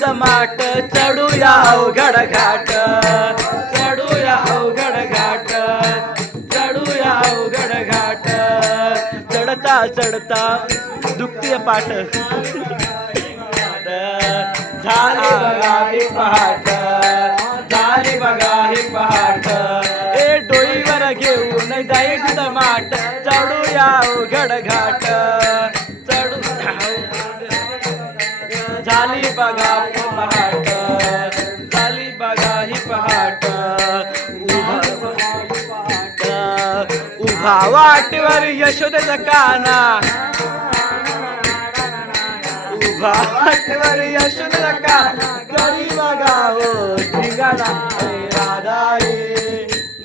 दमाट चढूया अवघड घाट चढूया अवघड घाट चढूया अवघड घाट चढता चढता दुखतीय पाठ झाली बघा ही पहाट झाली बघा ही पहाट ए डोईवर घेऊन जाईल दमाट चढूया अवघड घाट चढू झाली बघा ही पहाट झाली बघा ही पहाट उभा वाटेवर यशोदेचा काना उभा वाटेवर यशोदेचा काना करी बघा हो ठिकाणा राधाई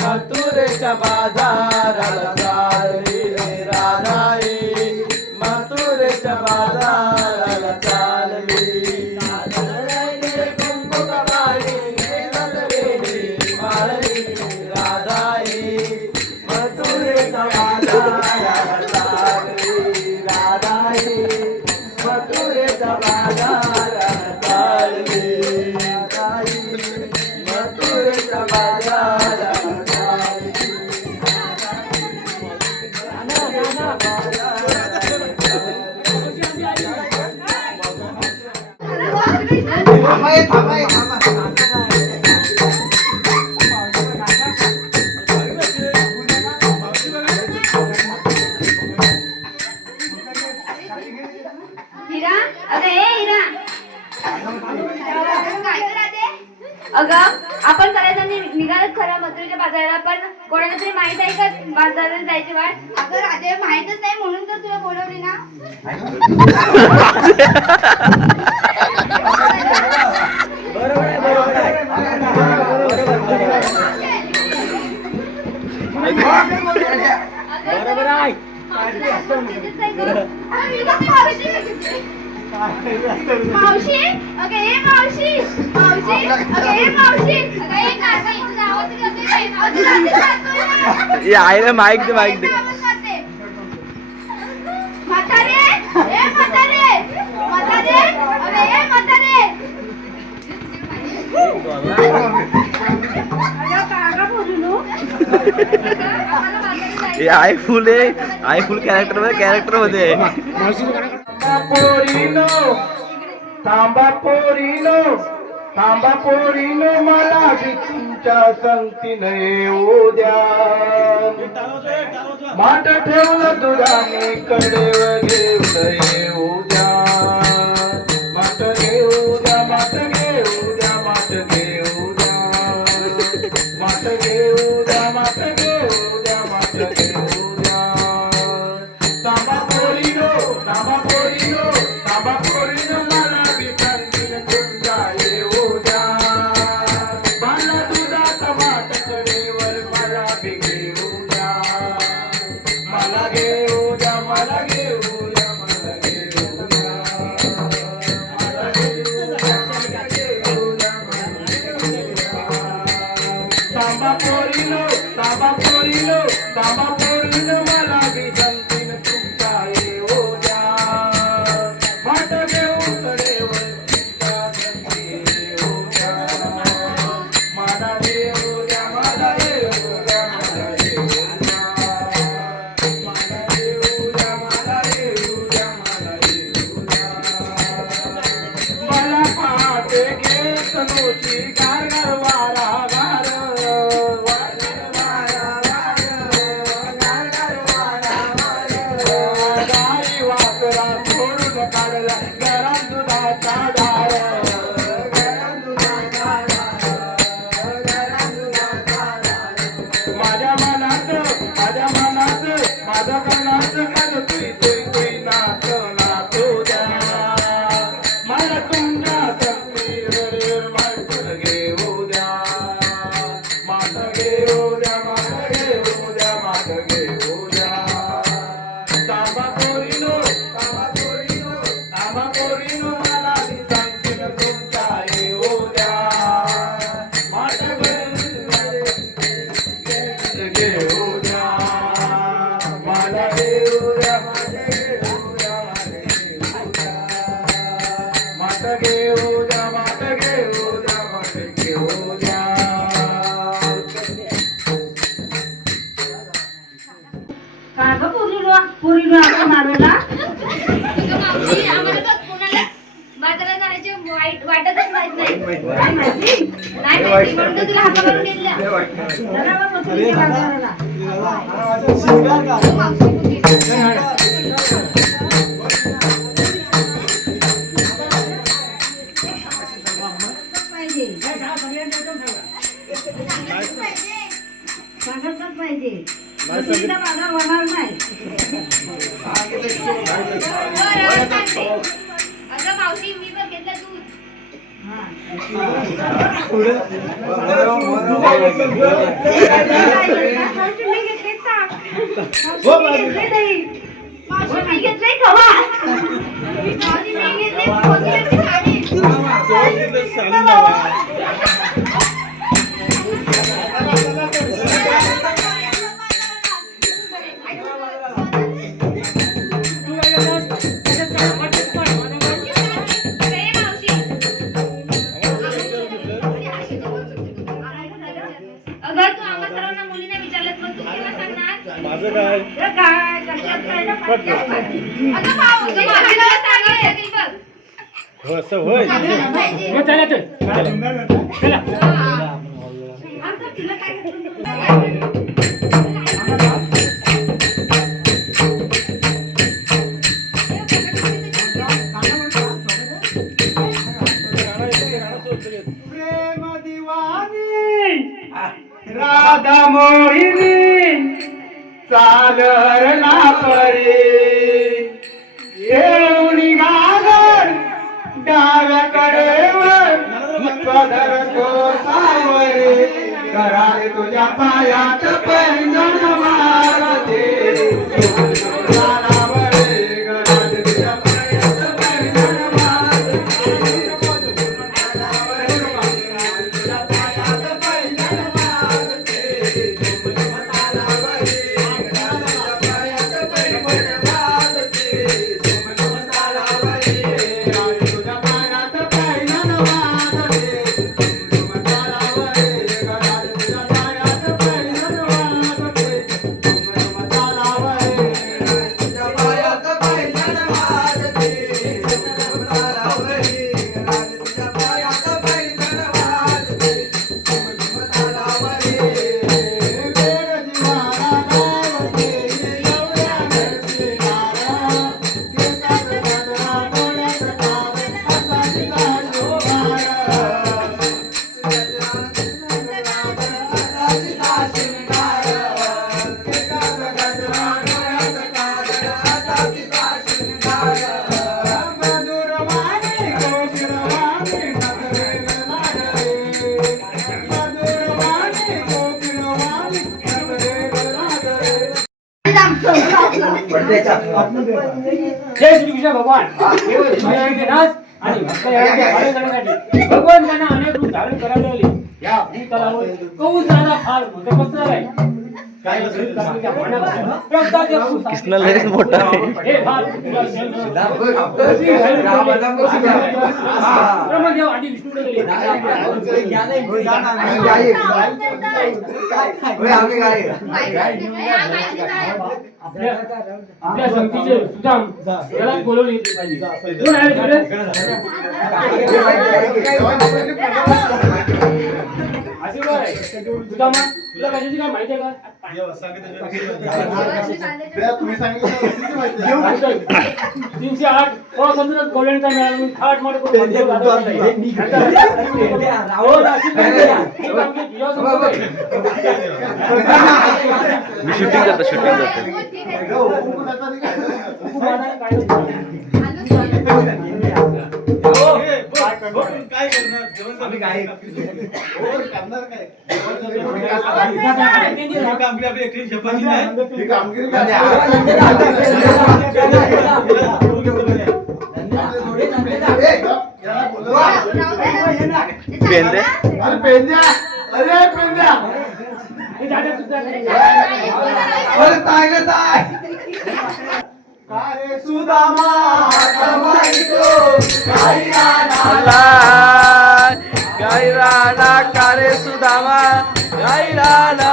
मथुरेच्या बाजाराला चालली रे राधाई मथुरेच्या बाजाराला चालली अगं आपण करायचं निघालच खरं मथुरेच्या बाजाराला पण कोणाला तरी माहित आहे का बाजाराला जायची वाट अगं राधे माहितच नाही म्हणून तर तुला बोलवली ना बरोबर आहे मावशी अगं हे मावशी मावशी अगं हे मावशी अगं हे काका इथं जावं ये आईला माईक दे म्हातारे हे म्हातारे म्हातारे अगं हे म्हातारे अगं काका बोलू ये आई फुल कॅरेक्टर मध्ये पोरीनो थांबा पोरीनो मला बी तुमच्या संगतीने येऊ द्या माठ ठेवलं दुधाने कडेवर घेऊन येऊ द्या माठ घेऊ द्या माठ घेऊ द्या माठ घेऊ द्या माठ घेऊ द्या माठ घेऊ द्या माठ घेऊ द्या थांबा पोरीनो मला बी संगतीने तुमच्या येऊ द्या मला दुधाचा माठ कडेवर मला बी घेऊ द्या मला घेऊ द्या मला घेऊ द्या मला घेऊ द्या मला घेऊ द्या मला घेऊ द्या थांबा पोरीनो मला बी संगतीने तुमच्या येऊ द्या माठ घेऊ कडेवर तुमच्या संगती येऊ द्या मला घेऊ द्या मला घेऊ द्या मला घेऊ द्या मला घेऊ द्या मला घेऊ द्या मला घेऊ द्या मला पहाटे घेत नोची गार वारा गार गाई वासरा सोडून काढला गरम दुधाचा दार माझ्या मनात माझ्या कणात माझं तुई नाच नाचू द्या मला तुमच्या संगतीवर माठ घेऊ द्या माठ घेऊ द्या माठ घेऊ द्या माठ घेऊ द्या तांबा पोरीनो मला बी संगतीने तुमच्या येऊ द्या माठ घेऊ द्या मला घेऊ द्या माठ घेऊ द्या माठ घेऊ द्या का ग पुरीला आपण मारूला अगं मावशी आम्हाला तर कोणाला बाजारात जाण्याची वाटतच माहित नाही. काय माहिती नाही माहिती म्हणून तर तुला हाका मारून घेतल्या. जरा बघ मथुरेच्या बाजाराला. मावशी मुलगी. पाहिजे सांगतच पाहिजे मथुरेचा बाजार होणार नाही. बरं, सांगते. अगं मावशी मी पण घेतलं दूध. मावशी मी घेतले ताक. मावशी मी घेतले दही. मावशी मी घेतलंय खवा. मावशी मी घेतलंय कोथिंबीरची साडी. अगं तू आम्हा सर्वांना मुलींना विचारलंस पण तू केव्हा सांगणार? माझं काय हे काय कशात काय ना पटकन पाहिजे. अगं मावशी मावशीला सांगावं लागेल बघ. हो असं होय सांगायला पाहिजे. आता तिला काय घेतलं? प्रेम दिवानी राधा मोहिनी चालरला परी येऊनी घागर डाव्याकडे पदर तो सावरे करारे तुझ्या पायात पैंजण मारते जय श्री कृष्ण भगवान केवळ विष्णूचे नाच आणि भक्तांचे भाडे करण्यासाठी भगवान त्यांना अनेक रूप धारण करायला लागले. या भूतलावर कौस राजा फार मोठा आहे. कृष्णा लगेच मोठा आहे. हे भाग ब्रह्मदेव आणि विष्णूकडे गेले. आपल्या संगतीचे सुदाम त्याला बोलवून येते पाहिजे. कोण आहे तिकडे? असे काय सुदामा तुला कशाची काय माहिती आहे का? तुम्ही सांगितलं 308 स्वातंत्र्य कल्याणचा मिळाला म्हणून थाट मार करून मी शूटिंग करतो काय करणार काय पेंद्या अरे पेंद्या कारे सुदामा गाई राणा कारे सुदामा गाई राणा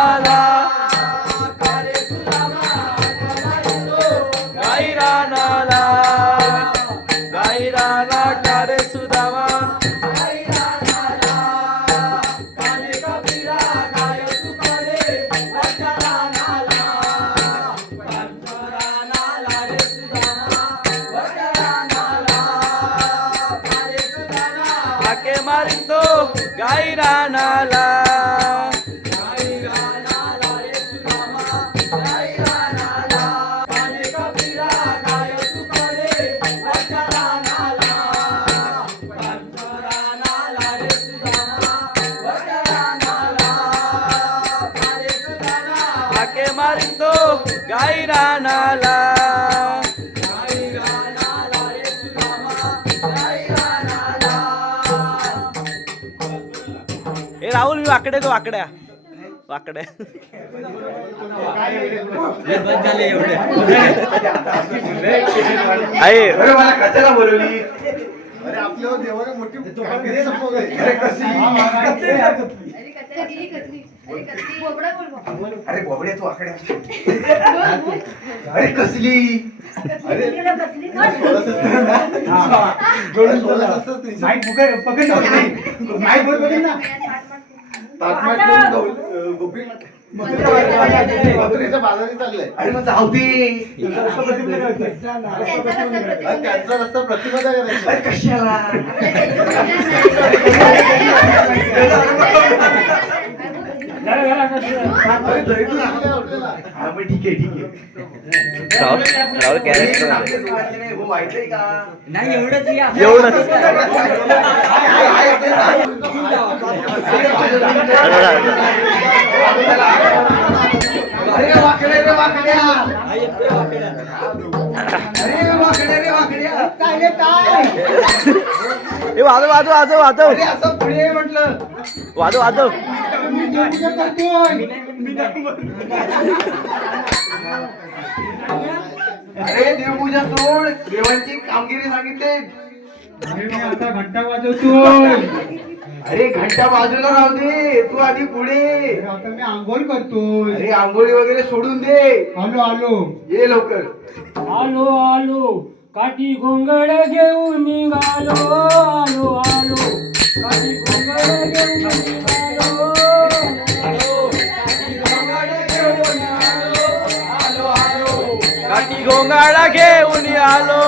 मारितो गाई रानाला हाके मारितो गाई रानाला ए राहुल मी वाकडे तो वाकड्या वाकड्या आहे अरे मला कशाला बोलवली? अरे आपल्यावर देवाने मोठी कामगिरी संपवली. अरे बोबड्या तू आकडे अरे कसली बाजारी चाललंय. अरे मग जाऊ दे. त्यांचा रस्ता प्रतिबद्ध करायचा. अरे कशाला अरे घरी तू लागल्या हॉटेलला. हा मग ठीक आहे ठीक आहे. राहुल कॅरेक्टर हो माहितीये का एवढंच अरे वाकडे रे वाकड्या अरे वाकडे रे वाकड्या काय रे काय ए वाजव वाजव वाजव वाजव अरे असं पुढे म्हटलं वाजव वाजव अरे देवपूजा सोड देवांची कामगिरी सांगितले आता घंटा वाजवतोय. अरे घंटा बाजूला राहू दे तू आधी पुढे आता मी आंघोळ करतोय. अरे आंघोळी वगैरे सोडून दे आलो आलो. ये लवकर आलो आलो काठी गोंगड घेऊन निघालो आलो आलो काठी गोंगड घेऊन निघालो काठी गोंगाडा घेऊन आलो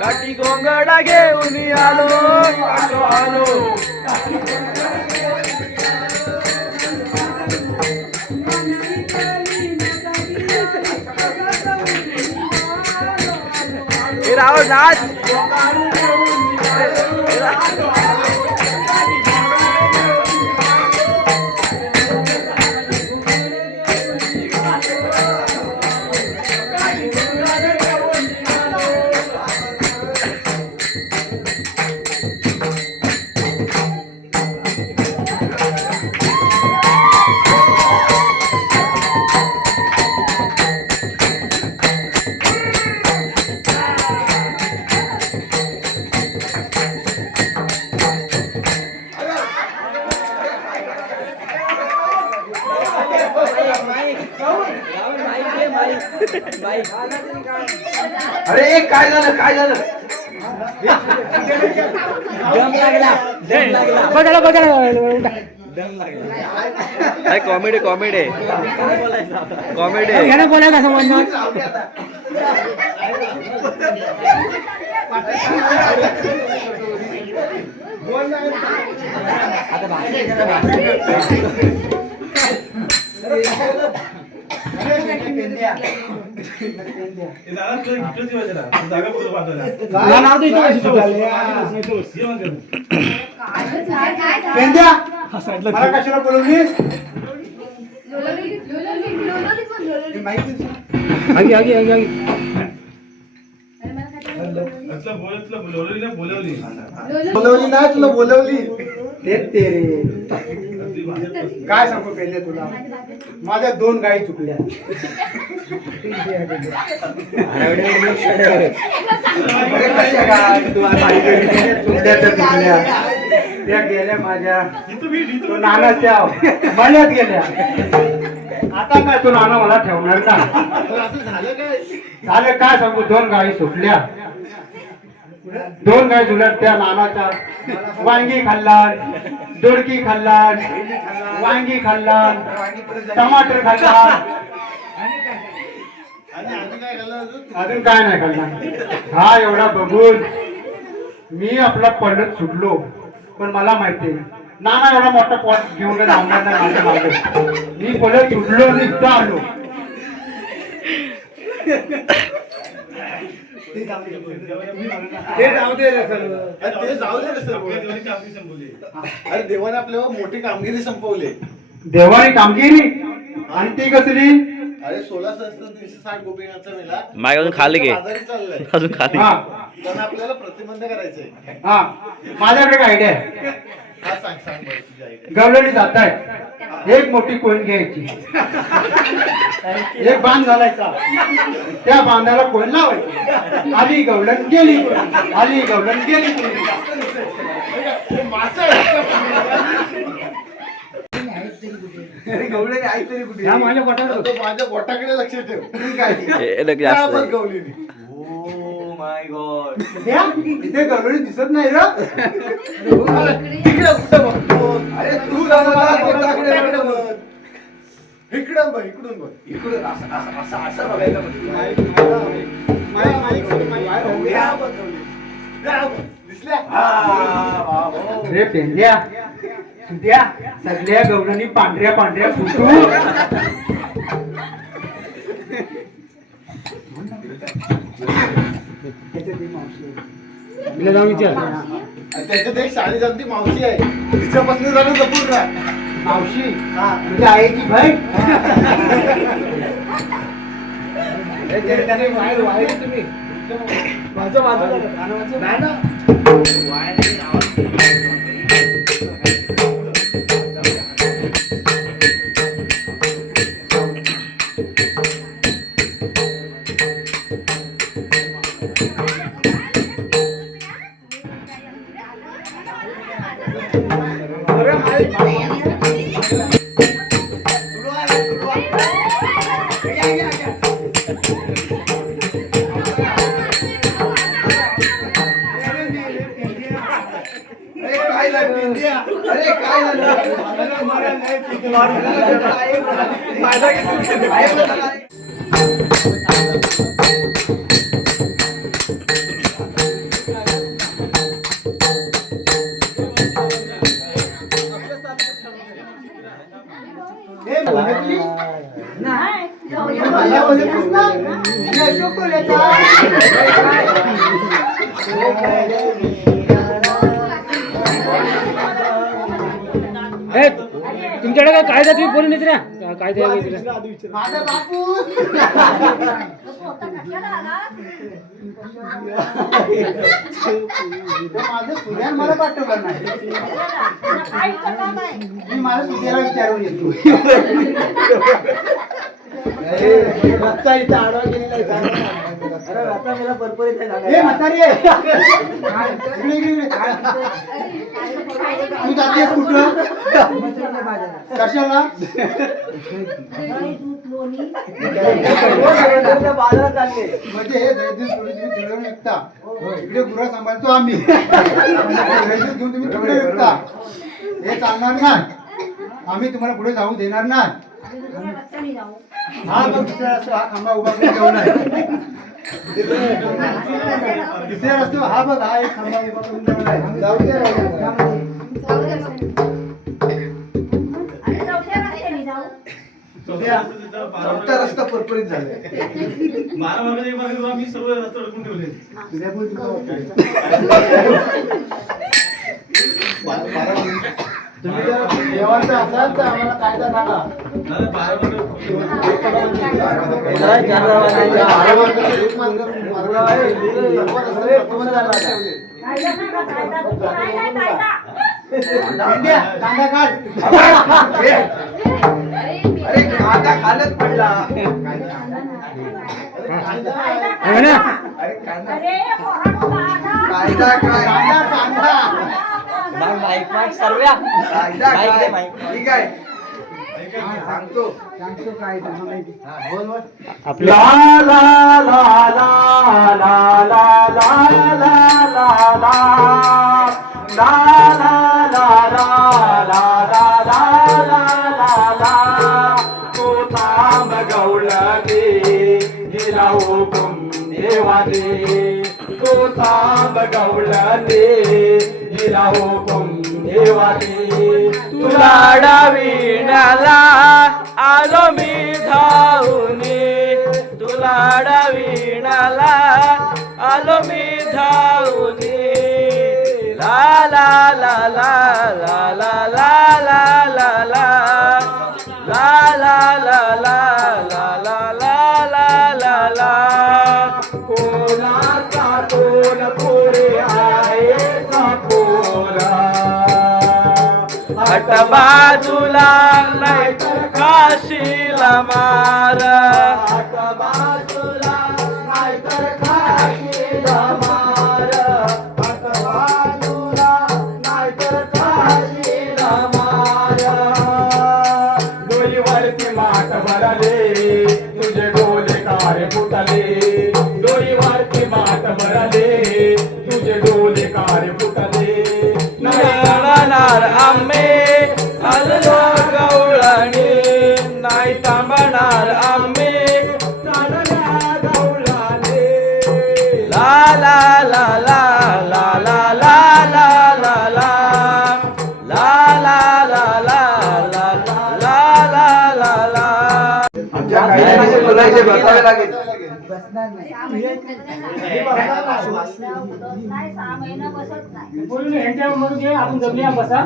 काठी गोंगाडा घेऊन आलो आलो आलो ए राहुल नाच अरे काय झालं काय झालं बघायला अरे कॉमेडी कॉमेडी कॉमेडी याला बोलायला कसं म्हणणार मला कशाला बोलवली? आगी आगी आगी आगी बोलवली ना तुला बोलवली. तेच ते रे काय सांगू पेंद्या तुला माझ्या 2 गायी चुकल्या. अरे कशा काय चुकल्या तर चुकल्या. त्या गेल्या माझ्या तो नानाच्या मळ्यात गेल्या. आता काय तो नाना मला ठेवणार ना. झालं काय सांगू 2 गायी सुटल्या. 2 गाय जुलट त्या नानाच्या वांगी खाल्लात दोडकी खाल्लात वांगी खाल्लात टमाटर खाल्लात अजून काय नाही करणार. हा एवढा बघून मी आपला पडत सुटलो, पण मला माहिती नाना एवढा मोठा पॉट घेऊन राहणार नाही माझ्या मागे. मी पडत सुटलो आणि इथं आलो. ते जाऊ दे रे सर्व. ते जाऊ दे रे सर्व. अरे देवाने आपल्यावर मोठी कामगिरी संपवली. देवाने कामगिरी आणि ती कसली? अरे 16,360 गोपीनाथचा मेला मागे अजून खाली घे. आजारी चाललाय. अजून खाली. हा त्यांना आपल्याला प्रतिबंध करायचंय. हा माझ्याकडे एक आयडिया आहे. हा सांग सांग बरं तुझी आयडिया. गवळणी जात आहे, एक मोठी कोण घ्यायची, एक बांध घालायचा, त्या बांधाला कोण लावायची. आली गवळण गेली, आली गवळण गेली. गवळणी आई तरी कुठे? ह्या माझ्या पोटावर तो माझ्या बोटाकडे लक्ष ठेव. ठीक हे आहे. लग जास्त त्या आहे. बघ गवळणी. Oh my God. इथे गवळणी दिसत नाही र. तिकडे कुठं बघतो? अरे तू बोटाकडे बघ. इकडं बघ, इकडून बघ. इकडून असं असं असं असं बघायला दिसल्या? रे पेंद्या सुद्या सगळ्या गवळणी पांढऱ्या पांढऱ्या फुटू. तिला जाऊन विचार. त्याच्यात एक शाळी जाती मावशी आहे. तिच्यापासून झालं जपून राहा. मावशी तुझ्या आईची बहीण. अरे काय झालं? ए, तुमच्याकडे काय कायदा तुम्ही बोलून येत ना कायदा माझा बापू माझं सुद्यान मला पाठवलं नाही. मी माझ्या सुद्याला विचारून येतो. रस्ता इथं आडवा गेलेला आहे. रस्ता मला परपरीत आहे. ए म्हातारी आहे. इकडे इकडे तू जातेस कुठं? कशाला? म्हणजे हे थोडी विकता, इकडे गुरा सांभाळतो आम्ही. घेऊन तुम्ही तिकडे विकता, हे चालणार नाही. आम्ही तुम्हाला पुढे जाऊ देणार नाही. हा बघ दुसरा रस्ता, हा खांबा उभा करून ठेवलाय. दुसऱ्या रस्ता हा बघ, हा एक खांबा उभा करून ठेवलाय. जाऊ दे. चौथा रस्ता परपरीत झालाय. मी सर्व रस्ते अडकून ठेवले. तुम्ही जर देवांचं असाल तर आम्हाला कायदा सांगा. कांदा काढ. अरे कांदा खालच पडला. कांदा ठीक आहे सांगतो काय बोल बोल. ला ला ला ला ला ला ला ला ला ला ला ला ला ला ला ला ला ला ला तू तांब गवळणी हिला देवाने तो तांब गवळणे दिला हुकुम देवाने तुला डाविण्याला आलो मी धावूनी तुला डाविण्याला आलो मी धावूनी ला ला ला ला ला ला ला ला ला ला ला ला ला ला ला ला ला ला ला कोणाचा तोल पुरे आहे पोरा हट बाजूला नाही तर काशीला मार हात बाजूला नाहीतर काशीला मार हात बाजूला नाहीतर काशीला मार डोईवरती माठ भरले तुझे डोले कारे फुटले डोईवरती माठ भरले तुझे डोले कारे फुटले येणार आम्ही हल्लो गवळणी नाही थांबणार आम्ही चालल्या गवळाने ला ला ला ला ला ला ला ला ला ला ला ला ला ला ला ला ला ला आमच्या काही बोलायचे बसावे लागेल बोलून ह्यांच्यावर घे आपण जमल्या बसा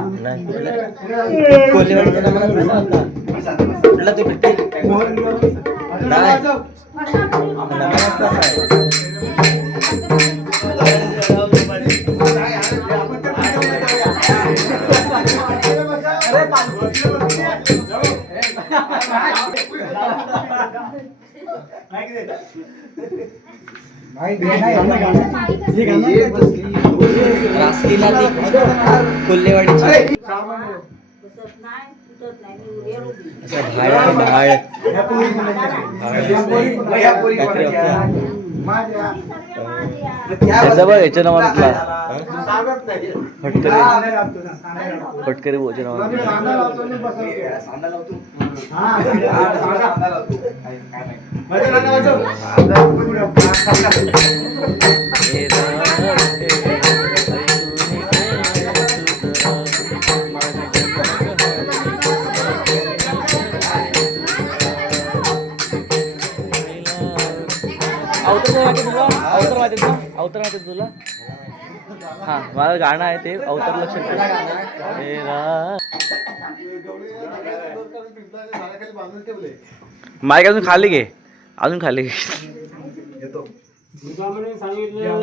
याच्या नावातला फटकरी भोजन अवतर माहिती तुला हा मला गाणं आहे ते अवतर लक्षात माईक अजून खाली घे अजून खाली घे दुर्गामने सांगितलं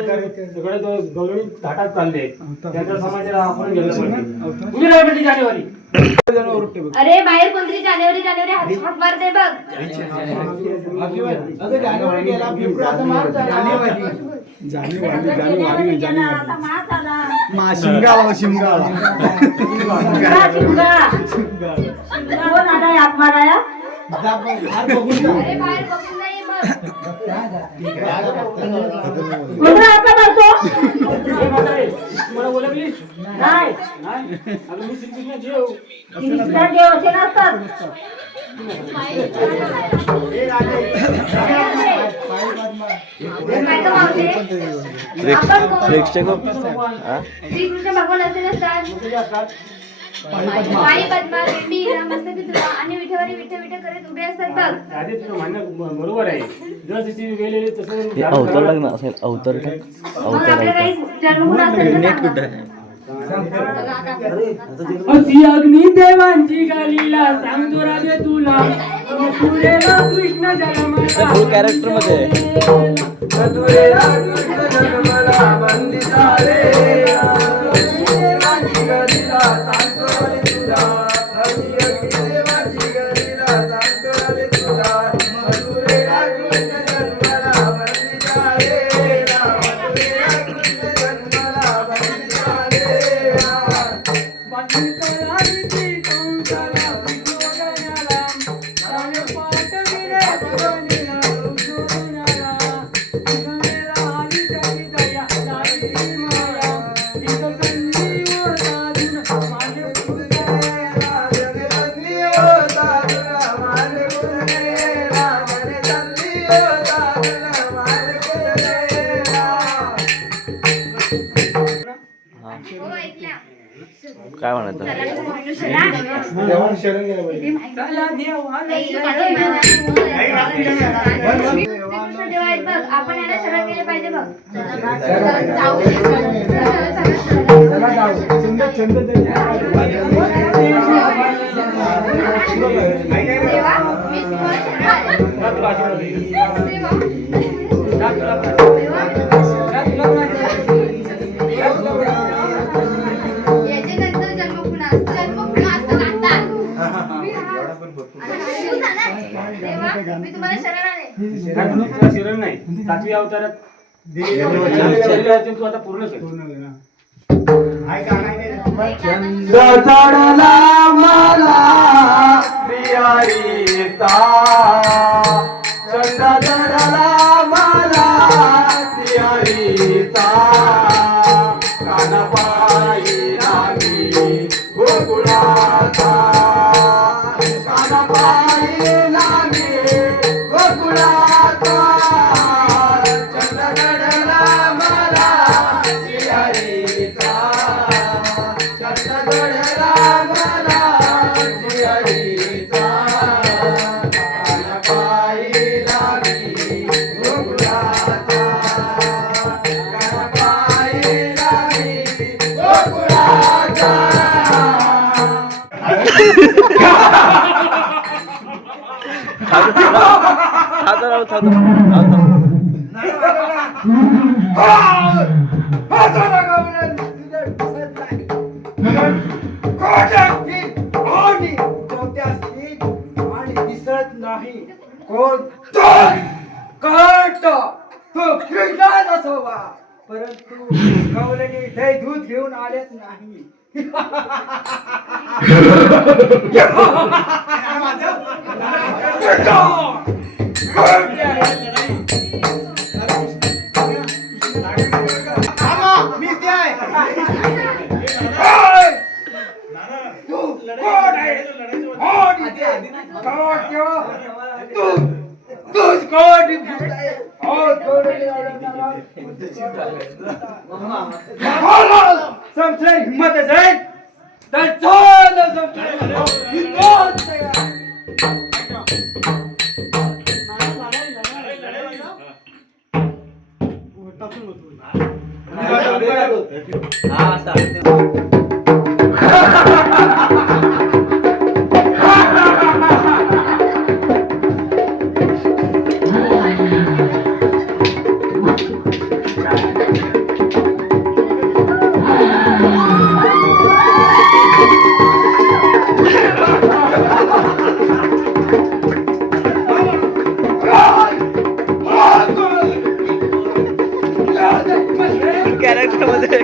सगळे गवळणी घाटात चालले त्यांच्या समाजाला आपण गेलो कुठे नाही भेटली जानेवारी अरे बाहेर कोणतरी जानेवारी जानेवारी हात मारते बघ अरे बाहेर बघून नाही मला ओळखली नाही अगं मी श्रीकृष्ण जेव कृष्णा देव असे नसतात प्रेक्षक श्रीकृष्ण भगवान असे नसतात माई पद्मा रेड्डी मस्तकी तुला आणि विठेवारी विठे विठे करत उभे असतात बघ आधी तुझं म्हणणं बरोबर आहे जशी गेलेली तसं अवतर लग्न असेल अवतर मग आपलं काही जन्मून असेल तर अशी अग्नी देवांची गालीला सांगतो राजे तुला मथुरेला कृष्ण जन्मला फुल कॅरेक्टर मध्ये मथुरेला कृष्ण जन्मला बंदी झाले देवाची गलीला सांगतो रे तुला हरी अग्नी देवाची गलीला सांगतो रे तुला मथुरेला कृष्ण जन्मला बंदी झाले मथुरेला कृष्ण जन्मला बंदी झाले ऐकल्या. काय म्हणायचं चला देवाला शरण गेलं पाहिजे. श्रीकृष्ण देव आहेत बघ, आपण यांना शरण केले पाहिजे बघ. जाऊ चला जाऊ. सुंदर छंद तरी. देवा मी तुम्हाला शरण आले. याच्यानंतर जन्म पुन्हा असतो लागतात. देवा मी तुम्हाला शरण आले. तुला शिरण नाही 7वी अवतारात तू आता पूर्ण कर. चंद चढला मला प्रियारीचा चंद चढला मला प्रियारीचा कान पाहिला मी गोकुळाचा कान पाहिला मी गोकुळाचा चंद चढला मला प्रियारीचा परंतु कवलेने दही दूध घेऊन आलेच नाही. मी ते आहे. संशय हिम्मत असेल तर चल संशय कॅरेक्टर मध्ये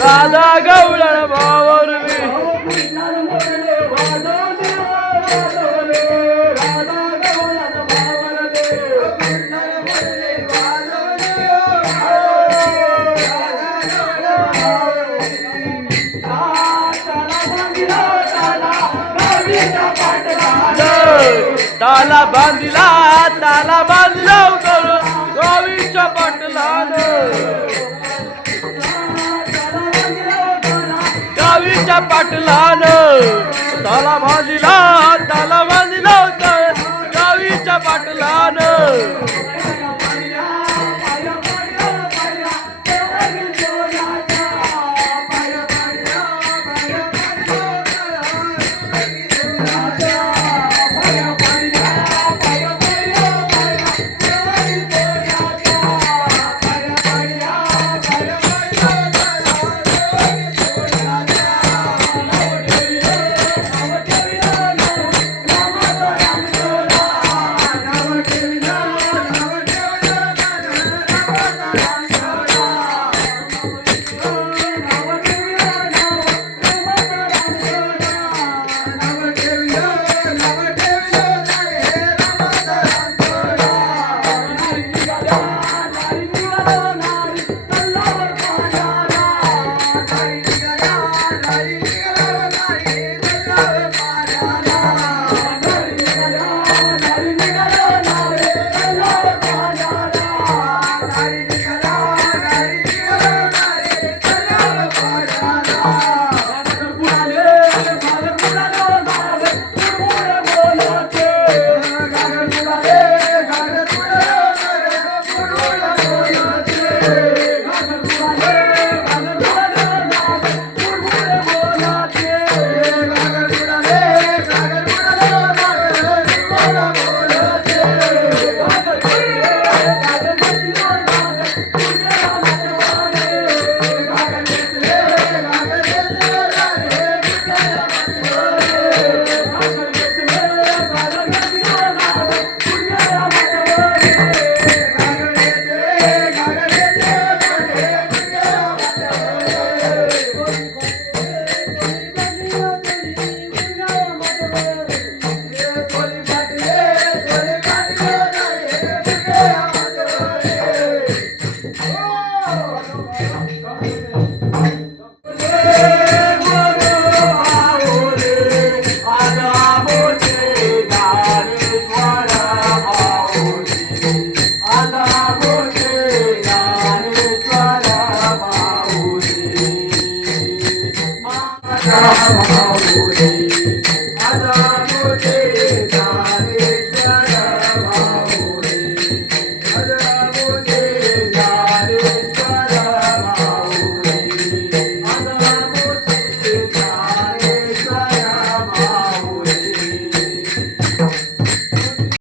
राधा गवळण भावरवी चला ताला बांधिला उतर गावीच्या पाटलान ताला बांधिला